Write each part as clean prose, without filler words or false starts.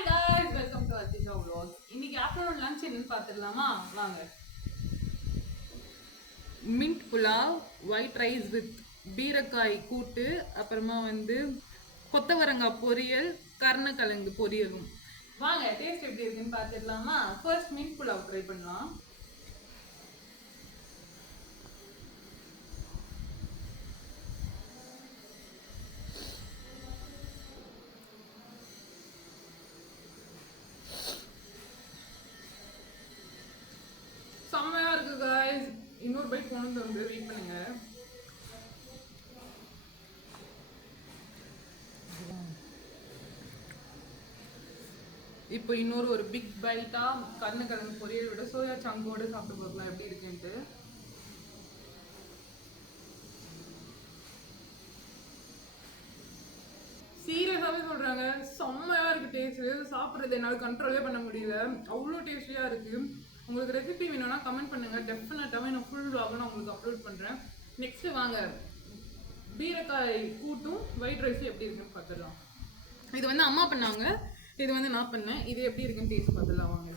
Hi guys welcome to Arjisha vlogs. இன்னைக்கு afternoon lunch என்னன்னு பார்த்துடலாமா? வாங்க. Mint pulao, white rice with பீரக்காய் கூட்டு, அப்புறமா கொத்தவரங்காய் பொரியல், கருணக்கிழங்கு பொரியலும். வாங்க டேஸ்ட் எப்படி இருக்குன்னு பார்த்துடலாமா? ஃபர்ஸ்ட் மின்ட் புலாவ் ட்ரை பண்ணலாம். செம்மையா இருக்கு गाइस. இன்னொரு பைட் கொண்டு வந்து வெயிட் பண்ணுங்க. இப்போ இன்னொரு ஒரு பிக் பைட்டா கருணக்கிழங்கு பொரியலோட சோயா சங்கோட சாப்பிட்டு பார்க்கலாம் எப்படி இருக்குன்ட்டு. சீரியஸாவே சொல்றாங்க, செம்மையா இருக்கு டேஸ்ட். சாப்பிட்றது என்னால் கண்ட்ரோலே பண்ண முடியல, அவ்வளோ டேஸ்டியா இருக்கு. உங்களுக்கு ரெசிபி வேணும்னா கமெண்ட் பண்ணுங்க, டெஃபினட்டாகவே நான் ஃபுல் vlog நான் உங்களுக்கு அப்லோட் பண்ணுறேன். நெக்ஸ்ட் வாங்க பீரக்காய் கூட்டும் ஒயிட் ரைஸும் எப்படி இருக்குன்னு பார்த்துடலாம். இது அம்மா பண்ணாங்க, இது நான் பண்ணேன். இது எப்படி இருக்குன்னு டேஸ்ட் பார்த்துடலாம் வாங்க.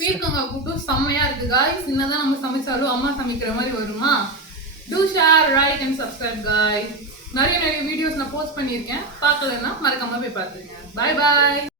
பீர்க்கங்காய் கூட்டும் செம்மையா இருக்கு गाइस. என்னதான் நம்ம சமைச்சாலும் அம்மா சமைக்கிற மாதிரி வருமா? Do share, like and subscribe guys. நிறைய வீடியோஸ் நான் போஸ்ட் பண்ணியிருக்கேன், பார்க்கலன்னா மறக்காம போய் பார்த்துருங்க. Bye bye.